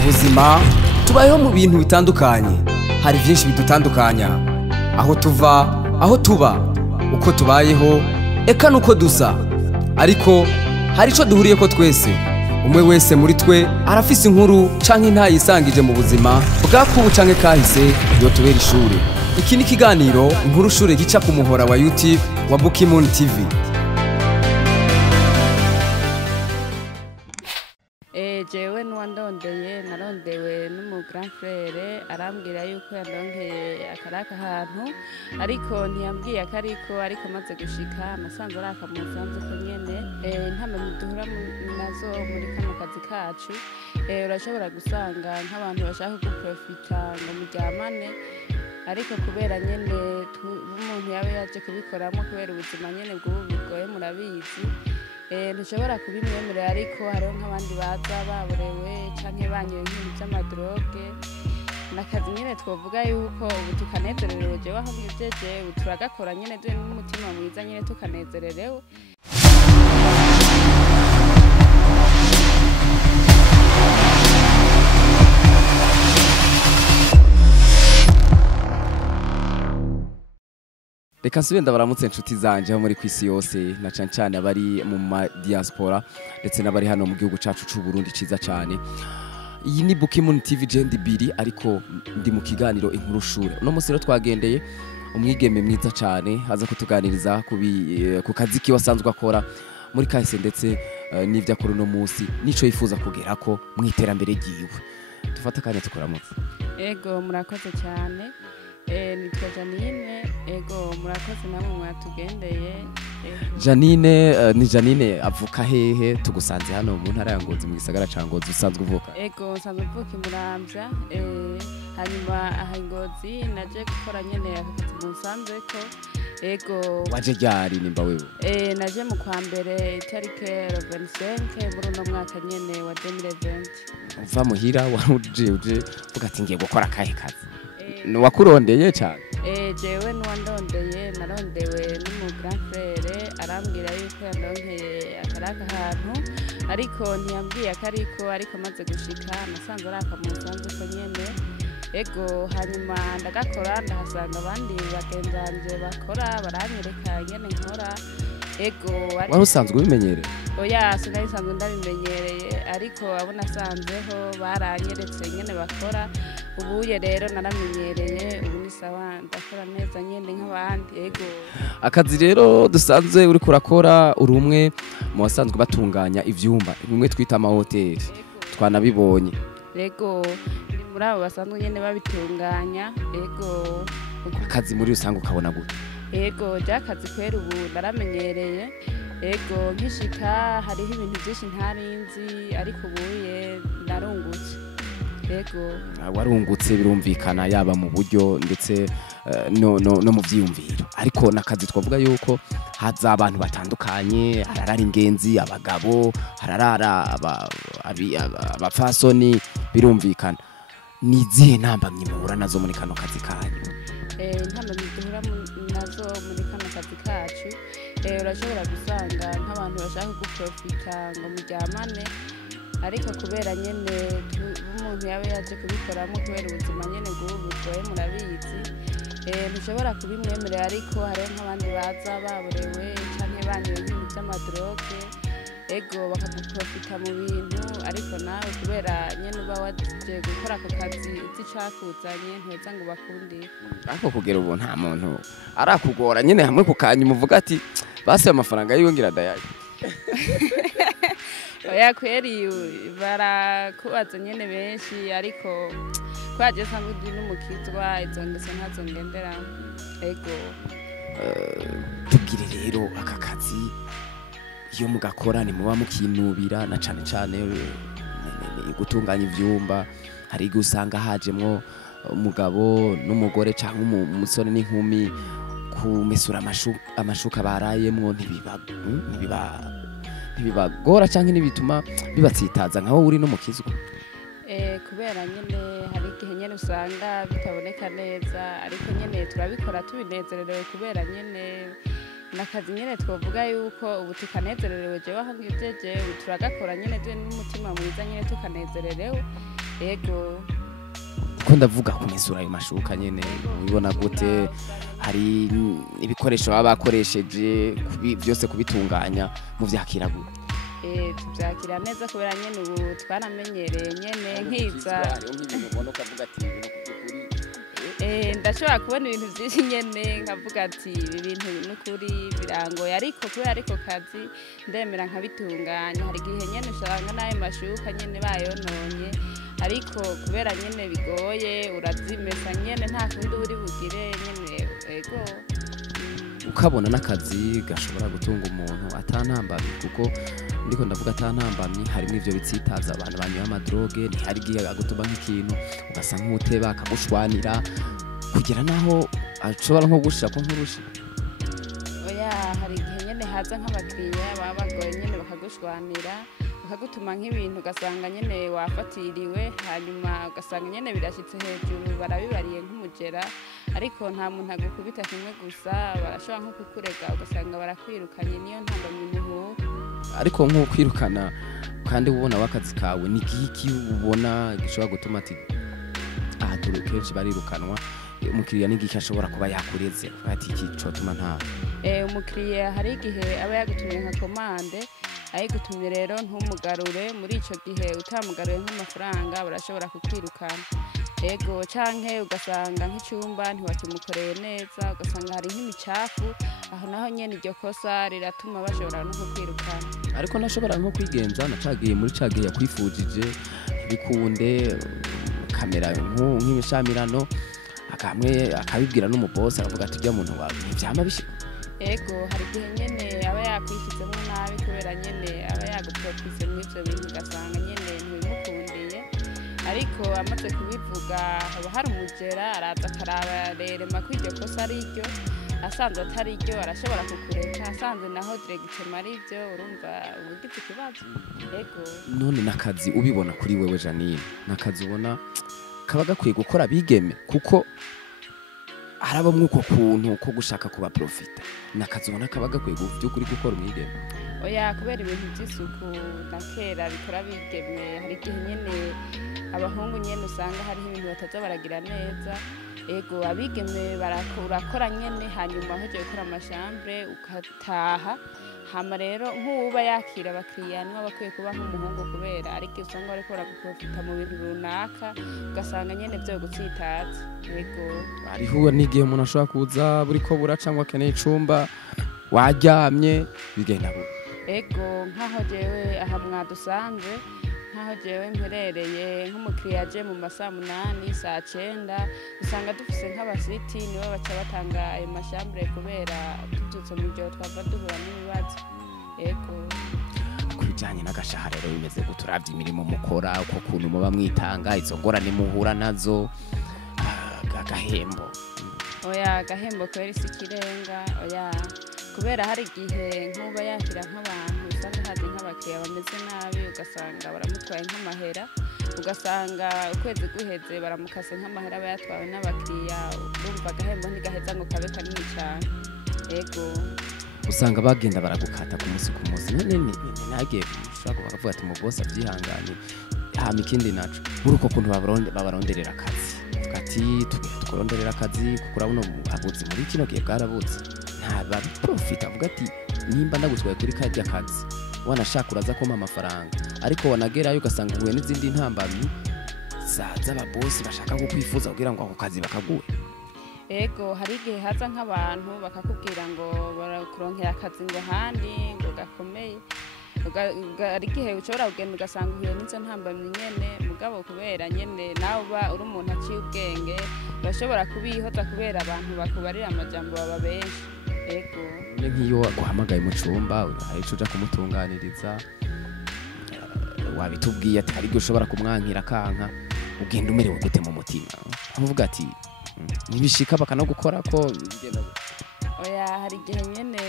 ubuzima tubayeho mu bintu bitandukanye, hari byinshi bidutandukanya, aho tuva, aho tuba, uko tubayeho, eka nuko dusa, ariko hari ico duhuriye ko twese. Umwe wese muri twe arafise inkuru canke intayisangije mu buzima bwakubu canke kahise yotubera ishure. Iki ni kiganiro inkuru shure gica ku muhora wa YouTube wa Bukimuni TV. Jewe nuwandondeye narondewe n'umu grand frère arambwira yuko yandonkeye akaraka ahantu, ariko ntiyambwiye ariko maze gushika nasanze ari akamusanze ko nyene ntamenye duhura nazo muri kano kazi kacu. Urashobora gusanga nk'abantu bashaka guprofita ngo muryamane, ariko kubera nyene umuntu yabe yaje kubikoramo kubera ubuzima nyene bw'ubu bigoye murabizi, ntushobora kubimwemerera, ariko hariho nk'abandi baza baborewe canke banyoye ibintu vy'amadroge. Nakazi nyene twovuga yuko ubu tukanezererewe, jewe aho ngejeje ubu turagakora nyene duhe n'umutima mwiza nyene tukanezererewe. Reka nsubire ndabaramutse inshuti zanje aho muri kwisi yose, na cane cane abari mu diaspora ndetse n'abari hano mu gihugu cacu c'u Burundi ciza cane. Iyi ni Bukimuni TV Jendi Biri, ariko ndi mu kiganiro inkuru shure. Uno musi rero twagendeye umwigeme mwiza cane aza kutuganiriza ku kazi ki wasanzwe akora muri kahise ndetse n'ivyo akora uno musi nico yifuza kugerako mu iterambere ryiwe. Dufata akanya tukuramutse. Ego murakoze cyane. Nitwa Janine. Ego murakoze namwe mwatugendeye. Janine, ni Janine avuka hehe? Tugusanze hano mu ntara ya Ngozi mu gisagara ca Ngozi. Usanzwe uvuka? Ego nsanzwe mvuka Muramvya, hanyuma aha Ngozi naje gukora nyene akazi munsanzeko. Ego waje ryari nimba wewe? Naje mu kwa mbere itarike 25 muri uno mwaka nyene wa 2020. Uva muhira waruje vuga ati ngiye gukora akahe kazi? Wakurondeye cyane? Jewe nuwandondeye narondewe n'umu grand frère arambwira yuko yandonkeye akaraka ahantu, ariko ntiyambwiye ariko maze gushika nasanze ari akamusanze ko nyene. Ego hanyuma ndagakora ndahasanga abandi bagenzanje bakora baranyereka nyene nkora. Ego wari usanzwe ubimenyereye? Oya sinari sanzwe ndabimenyereye, ariko abo nasanzeho baranyeretse nyene bakora. Ubuye rero naramenyereye, ubu ni sawa ndakora neza nyene nk'abandi. Ego akazi rero dusanzwe uri kurakora uri umwe mu basanzwe batunganya ivyumba bimwe twita amahoteli, twanabibonye. Ego muri abo basanzwe nyene babitunganya. Ego akazi muri usanga ukabona gute? Ego akazi kwera ubu naramenyereye. Ego nkishika hariho ibintu byinshi ntarinzi, ariko ubuye narungutse. Ego warungutse birumvikana, yaba mu buryo ndetse no mu vyiyumviro, ariko nakazi twavuga yuko haza abantu batandukanye, hararara ingenzi, abagabo, hararara abafasoni, birumvikana. Nizihe ntambamye muhura nazo muri kano kazi kanyu? Ntambamye duhura nazo muri kano kazi kacu, urashobora gusanga nk'abantu bashaka guprofita ngo muryamane, ariko kubera nyene umuntu yabe yaje kubikoramo kubera ubuzima nyene bw'ubu bigoye murabizi, ntushobora kubimwemerera, ariko hariho nk'abandi baza baborewe canke banyoye ibintu vy'amadroge. Ego bakaguprofita mu bintu, ariko nawe kubera nyene uba waje gukora ako kazi uzi cakuzanye nteza ngo bakundire. Ariko kugera ubu nta muntu arakugora nyene hamwe ku kanya umuvuga ati basi amafaranga yiwe ngira dayaje? Oya kweri barakubaza nyene benshi, ariko kwaje sanzwe ndi n'umukizwa izo ngeso ntazo ngenderamo. Ego tubwire rero aka kazi iyo mugakora ni muba mukinubira, na cane cane gutunganya ivyumba, hari gusanga hajemwo umugabo n'umugore canke umusore n'inkumi kumesura amashuka barayemwo, ntibibagora canke ntibituma bibatsitaza nkaho uri n'umukizwa? Kubera nyene hari igihe nyene usanga bitaboneka neza, ariko nyene turabikora tubinezererewe kubera nyene nakazi nyene twovuga yuko ubu tukanezererewe. Jewe aho ngejeje ubu turagakora nyene duhe n'umutima mwiza nyene tukanezererewe. ego kuko ndavuga kumesura ayo mashuka nyene ubibona gute hari ibikoresho baba bakoresheje byose kubitunganya mu vyakira gute tubyakira neza kubera nyene ubu twaramenyereye nyene nkiza ndashobora kubona ibintu byinshi nyene nkavuga ati ibi bintu n'ukuri birangoye ariko kubera ariko kazi ndemera nkabitunganya hari igihe nyene usanga n'ayo mashuka nyene bayononye ariko kubera nyene bigoye urazimesa nyene nta kundi uri bugire nyene ego ukabona n'akazi gashobora gutunga umuntu atantambamye kuko ndiko ndavuga atantambamye harimo ivyo bitsitaza abantu banyoye amadroge ntihari igihe agutuma nk'ikintu ugasa nk'uteba akagushwanira kugera naho ashobora nko gushira ko nkurushi oya hari igihe nyene haza nk'abakiriya baba bagoye nyene bakagushwanira bakagutuma nk'ibintu ugasanga nyene wafatiriwe hanyuma ugasanga nyene birashitse hejuru barabibariye nk'umugera ariko nta muntu agukubita kimwe gusa barashobora nko kukurega ugasanga barakwirukanye niyo ntambamye umuhura ariko nko kwirukana kandi ubona wakazi kawe ni giki ubona gishobora gutuma ati aha turi kenshi barirukanwa umukiriya ni giki ashobora kuba yakureze ati iki cotuma nta umukiriya hari igihe aba yagutumye nka komande ayigutumye rero ntumugarure muri ico gihe utamugaruye nk'amafaranga barashobora kukwirukana ego canke ugasanga nk'icumba ntiwakimukoreye neza ugasanga hari nk'imicafu aho naho nyene iryo kosa riratuma bashobora no kukwirukana ariko nashobora nko kwigenza nacagiye muri cagiye yakwifujije bikunde kamera nk'imishamirano akamwe akabibwira n'umubosi akavuga ati ujya muntu wawe ntivyama bishika ego hari igihe nyene aba yakwishizemo nabi kubera nyene aba yagupropise mw'ivyo bintu ugasanga nyene ntibimukundiye ariko amaze kubivuga haba hari umugera araza akararerema ko iryo kosa ari ryo asanze atari ryo arashobora kukureka asanze naho diregitema ari ryo urumva ubugize ikibazo ego none n'akazi ubibona kuri wewe Janine n'akazi ubona kaba gakwiye gukora bigeme kuko haraba mwuko kuntu ko gushaka kuba profita n'akazi ubona kaba gakwiye by'ukuri gukora umwigeme oya kubera ibintu by'isuku na kera bikora bigeme hari igihe nyene abahungu nyene usanga hariho ibintu bataza baragira neza ego abigeme urakora nyene hanyuma aho ugiye gukora amashambre ukataha hama rero nk'uba yakira abakiriya niba bakwiye kuba nk'umuhungu kubera ariko usanga bariko baraguprofita mu bintu runaka ugasanga nyene vyo gutsitaza ego hariho n'igihe umuntu ashobora kuza buriko buraca ngo akeneye icumba waryamye bigenda gute ego nk'aho jewe aha mwadusanze nk'aho jewe mperereye nk'umukiriya aje mu masaa 8 saa 9 usanga dufise nk'abasiti nibo baca batanga ayo mashambure kubera tututse mu gihe twava duhura n'ibibazo ego kubijanye n'agashahara rero bimeze gute uravye imirimo mukora uko kuntu muba mwitanga izo ngorane muhura nazo agahembo oya agahembo kweri si ikirenga oya kubera hari igihe nk'uba yakira nk'abantu usanga haje nk'abakiriya bameze nabi ugasanga baramutwaye nk'amahera ugasanga ukwezi guheze baramukase nk'amahera aba yatwawe n'abakiriya urumva agahembo ntigaheza ngo kabe kanini cyane ego usanga bagenda baragukata ku munsi none nagiye ushaka bakavuga ati mu boss abyihanganye hama ikindi naco muri uko kuntu babaronderera akazi ati tukuronderera akazi kuko urabona abuzi muri kino gihe bwarabutse ntaba profit avuga ati nimba ndagutwaye kuri kajya kazi wanashaka uraza kumpa amafaranga ariko wanagerayo ugasanga uhuye n'izindi ntambamyi zaza ababosi bashaka kukwifuza kugira ngo ako kazi bakaguwe ego hari igihe haza nk'abantu bakakubwira ngo barakuronkera akazi ngo handi ngo gakomeye hari igihe ushobora kugenda ugasanga uhuye n'izo ntambamyi nyene mugabo kubera nyene nawe uba uri umuntu aciye ubwenge urashobora kubihoza kubera abantu bakubarira amajambo baba benshi ego nk'iyo aguhamagaye mu cumba hari ico uja kumutunganiriza wabitubwiye ati hari igihe ushobora kumwankira kanka ugenda umerewe gute mu mutima uvuga ati nibishika bakanagukora ko oya hari igihe nyene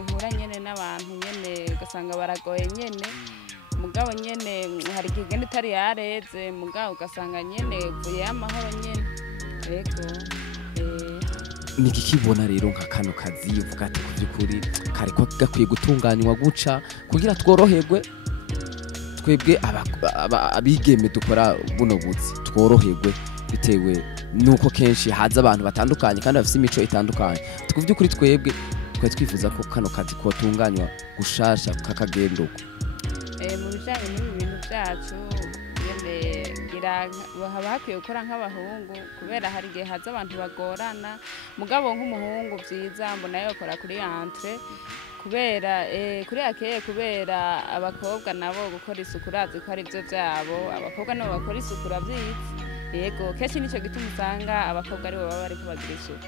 uhura nyene n'abantu nyene ugasanga baragoye nyene mugabo nyene hari igihe ugenda utari yareze mugabo ugasanga nyene uvuye amahoro nyene ego niki kibona rero nka kano kazi uvuga ati kuvyukuri kariko gakwiye gutunganywa guca kugira tworoherwe twebwe abigeme dukora buno buzi tworoherwe bitewe nuko kenshi haza abantu batandukanye kandi bafite imico itandukanye. Tukuvye kuri twebwe twifuza ko kano kazi kotunganywa gushasha kakagendo mu bijanye n'ibi bintu byacu nyene ngira haba hakwiye gukora nk'abahungu kubera hari igihe haza abantu bagorana mugabo nk'umuhungu vyiza mbona yokora kuri entre kubera kuri akeye kubera abakobwa nabo gukora isuku urazi ko ari byo byabo abakobwa nabo bakora isuku ravyiza yego kenshi nico gituma usanga abakobwa aribo baba bariko bagira isuku.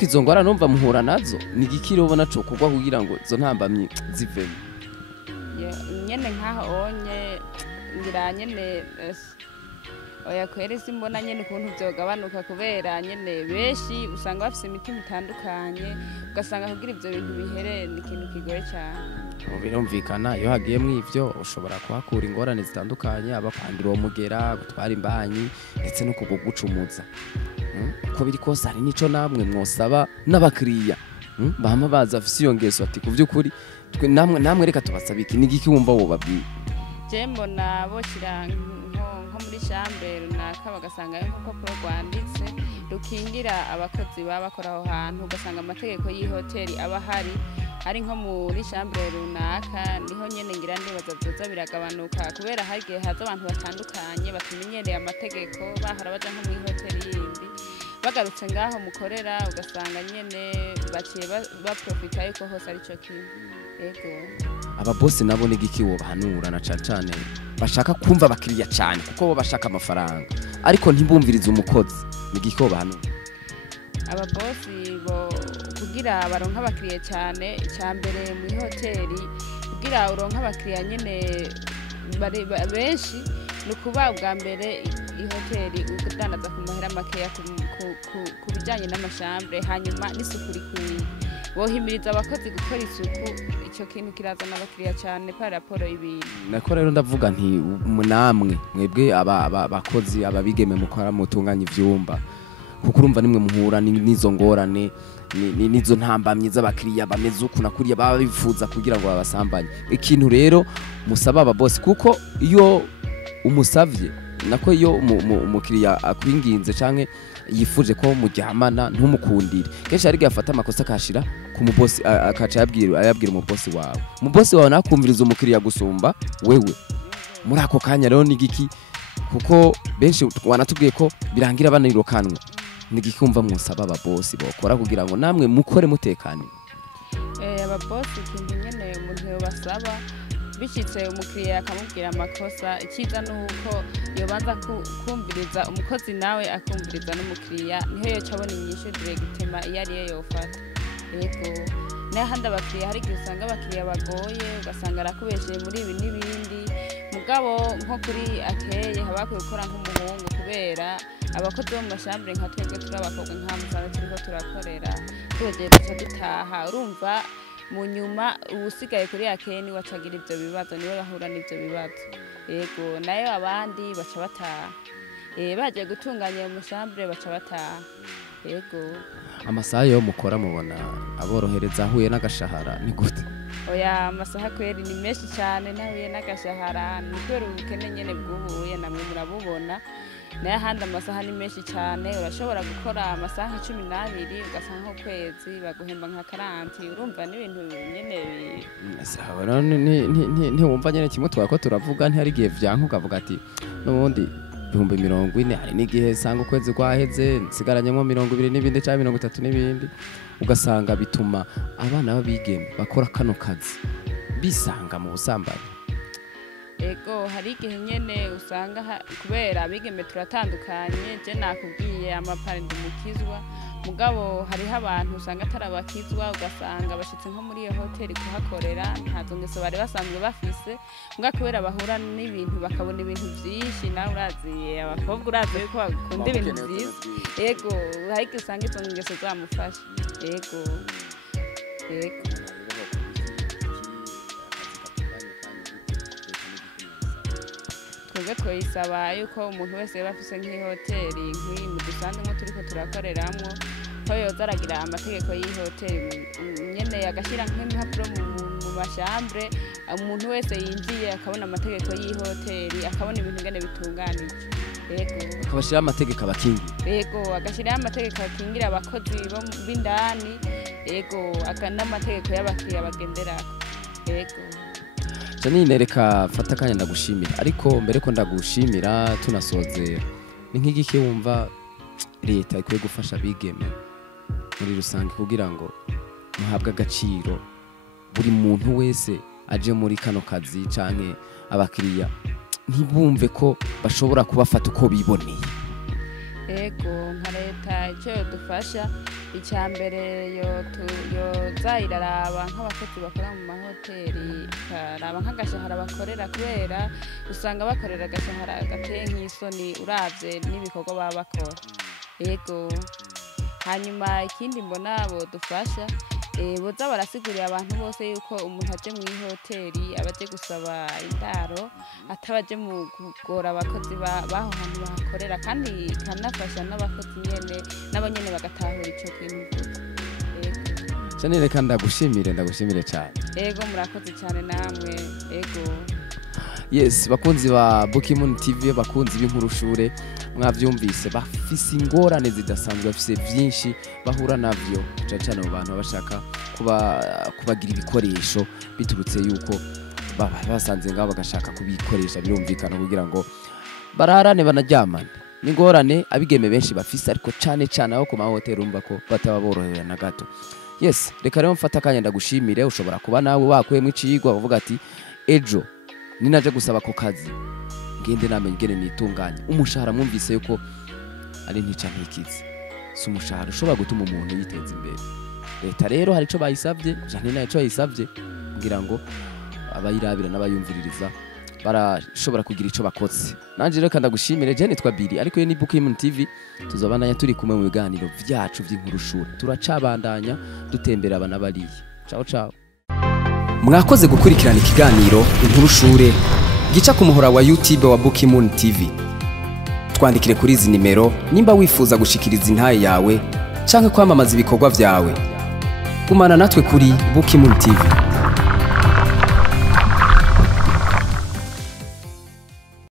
Izo ngwara numva muhura nazo ni igikiri ubona co kugwa kugira ngo izo ntambamyi zivemo nyene nkaho onye ngira nyene oya kwere simbona nyene ukuntu vyogabanuka kubera nyene benshi usanga bafise imitima itandukanye ugasanga kugira ivyo bintu bihere ni ikintu kigoye cyane. Birumvikana iyo hagiyemwo ivyo ushobora kuhakura ingorane zitandukanye abakwandira uwo mugera gutwara imbanyi ndetse no kugucumuza. Uko biri kose hari nico namwe mwosaba n'abakiriya bama baza afise iyo ngeso ati kuvyukuri namwe reka tubasabike ni giki wumva wobabwiye. Je mbona boshira nko muri chambre runaka bagasanga nk'urupapuro rwanditse rukingira abakozi baba bakora aho hantu ugasanga amategeko y'ihoteli aba hari nko muri chambre runaka niho nyene ngira ndibaza byoza biragabanuka kubera hagiye haza abantu batandukanye batumenyereye amategeko bahora baja nko muri hoteli yindi bagarutse ngaho mukorera ugasanga nyene baciye baprofita yuko hose ari cyo kintu. Yego ababosi nabo ni giki wo bahanura na cane bashaka kumva abakiriya cyane kuko bo bashaka amafaranga ariko ntibumvirize umukozi ni giki wo bahanura. Ababosi bo kugira baronka abakiriya cyane icyambere muri hoteli kugira uronka abakiriya nyene benshi nukuba bwa mbere ihoteli ukudandaza ku mahera makeya ku bijanye n'amashambre hanyuma n'isuku rikwiye bohimiriza abakozi gukora isuku icyo kintu kirazana abakiriya cyane par rapport y'ibintu. Nako rero ndavuga nti namwe mwebwe abakozi ababigeme mukora mutunganya ivyumba kuko urumva nimwe muhura n'izo ngorane nizo ntambamye z'abakiriya bameze uku nakuriya baba bifuza kugira ngo babasambanye. Ikintu rero musaba ababosi kuko iyo umusavye nako iyo umukiriya akwinginze canke yifuje ko mujyamana ntumukundire kenshi ari gafata amakosa akashira ku mubosi akaca ayabwira umubosi wawe. Umubosi wawe nakumviriza umukiriya gusumba wewe muri ako kanya rero nigiki kuko benshi wanatubwiye ko birangira banirokanwa nigiki kumva musaba ababosi bokora kugira ngo namwe mukore mutekanye. Ababosi kintu nyene umuntu yobasaba bishitse umukiriya akamubwira amakosa icyiza nuko yobanza kumviriza umukozi nawe akumviriza n'umukiriya niho yo cabona inyishu directement iyo ari yo yofata. Yego n'ahandi abakiriya hari igihe usanga abakiriya bagoye ugasanga arakubesheye muri ibi n'ibindi mugabo nko kuri akeye haba bakwiye gukora nk'umuhungu kubera abakozi bo mu mashambre nka twebwe turi abakobwa nk'amusanga turiko turakorera twegeye duca dutaha urumva mu nyuma ubusigaye kuri akeni wacagira ivyo bibazo niwe bahura n'ivyo bibazo. Yego nayo abandi baca bataha baje gutunganya mu chambre baca bataha. Yego amasaha yo mukora mubona aborohereza ahuye n'agashahara ni gute? Oya amasaha kweri ni menshi cyane nahuye n'agashahara ni kweri ubukene nyene bwubuye namwe murabubona nayo handi amasaha ni menshi cyane urashobora gukora amasaha 12 ugasanga ukwezi baguhemba nka 40 urumva n'ibintu nyene sawa ntiwumva nyene kimwe twako turavuga ntihari gihe vyanka ukavuga ati n'ubundi 40 hari n'igihe sanga ukwezi kwaheze nsigaranyemo 20 n'ibindi cyangwa 30 n'ibindi ugasanga bituma abana babigeme bakora kano kazi bisanga mu busambanyi. Ego hari igihe nyene usanga kubera abigeme turatandukanye je nakubwiye amaparende mukizwa mugabo hariho abantu usanga atarabakizwa ugasanga bashitse nko muri iyo hoteli kuhakorera ntazo ngeso bari basanzwe bafise mbwa kubera bahura n'ibintu bakabona ibintu byinshi nawe uraziye abakobwa urazi yuko bakunda ibintu byiza. Ego hari igihe usanga izo ngeso zamufasha. Ego twebwe twoyisaba yuko umuntu wese yaba afise nk'ihoteli nk'iyi mu dusanzwe nko turiko turakoreramwo ko yoza aragira amategeko y'ihoteli nyene agashyira nk'impapuro mu mashambre umuntu wese yinjiye akabona amategeko y'ihoteli akabona ibintu ngene bitunganije yego akabashira amategeko abakingira yego agashiraho amategeko akingira abakozi b'indani yego n'amategeko y'abakiriya bagenderako yego Janine reka fata akanya ndagushimira ariko mbere ko ndagushimira tunasozera ni nk'igiki wumva leta ikwiye gufasha abigeme muri rusange kugira ngo muhabwe agaciro buri muntu wese aje muri kano kazi canke abakiriya ntibumve ko bashobora kubafata uko biboneye ego nka leta icyo dufasha icyambere yoza iraraba nk'abakozi bakora mu mahoteli ikaraba nk'agashahara bakorera kubera usanga bakorera agashahara gateye nk'isoni uravye n'ibikorwa baba bakora ego hanyuma ikindi mbona bo dufasha boza barasigurira abantu bose yuko umuntu aje mu ihoteli abaje gusaba indaro atabaje mu kugora abakozi baho hantu bahakorera kandi kanafasha n'abakozi nyene n'abanyene bagatahura ico kintu Janine kandi ndagushimire cyane ego murakoze cyane namwe ego yes bakunzi ba Bukimoon TV bakunzi b'inkuru shure mwavyumvise bafise ingorane zidasanzwe bafise vyinshi bahura navyo cyane mu bantu bashaka kubagira ibikoresho biturutse yuko basanze ngabo bagashaka kubikoresha birumvikana kugira ngo bararane banaryamane n'ingorane abigeme benshi bafise ariko cyane aho ku mahoteli umva ko bataba borohewe na gato yes reka rero mfata akanya ndagushimire ushobora kuba nawe wakuyemo icigwa uvuga ati ejo ninaje gusaba ko kazi ngende namenye ngene nitunganya umushahara mwumvise yuko ari ntica ntikizi si umushahara ushobora gutuma umuntu yiteza imbere leta rero hari ico bayisavye Janine ico yisavye kugira ngo abayirabira n'abayumviririza barashobora kugira ico bakotse nanje rero kandi ndagushimire je nitwa Billy ariko yo ni Bukimoon TV tuzobandanya turi kumwe mu biganiro vyacu vy'inkuru shuri turacabandanya dutembera abana bariye ciao mwakoze gukurikirana ikiganiro inkuru shure gica ku muhora wa YouTube wa Bukimoon TV twandikire kuri izi nimero nimba wifuza gushikiriza intaye yawe canke kwamamaza ibikorwa vyawe gumana natwe kuri Bukimoon TV.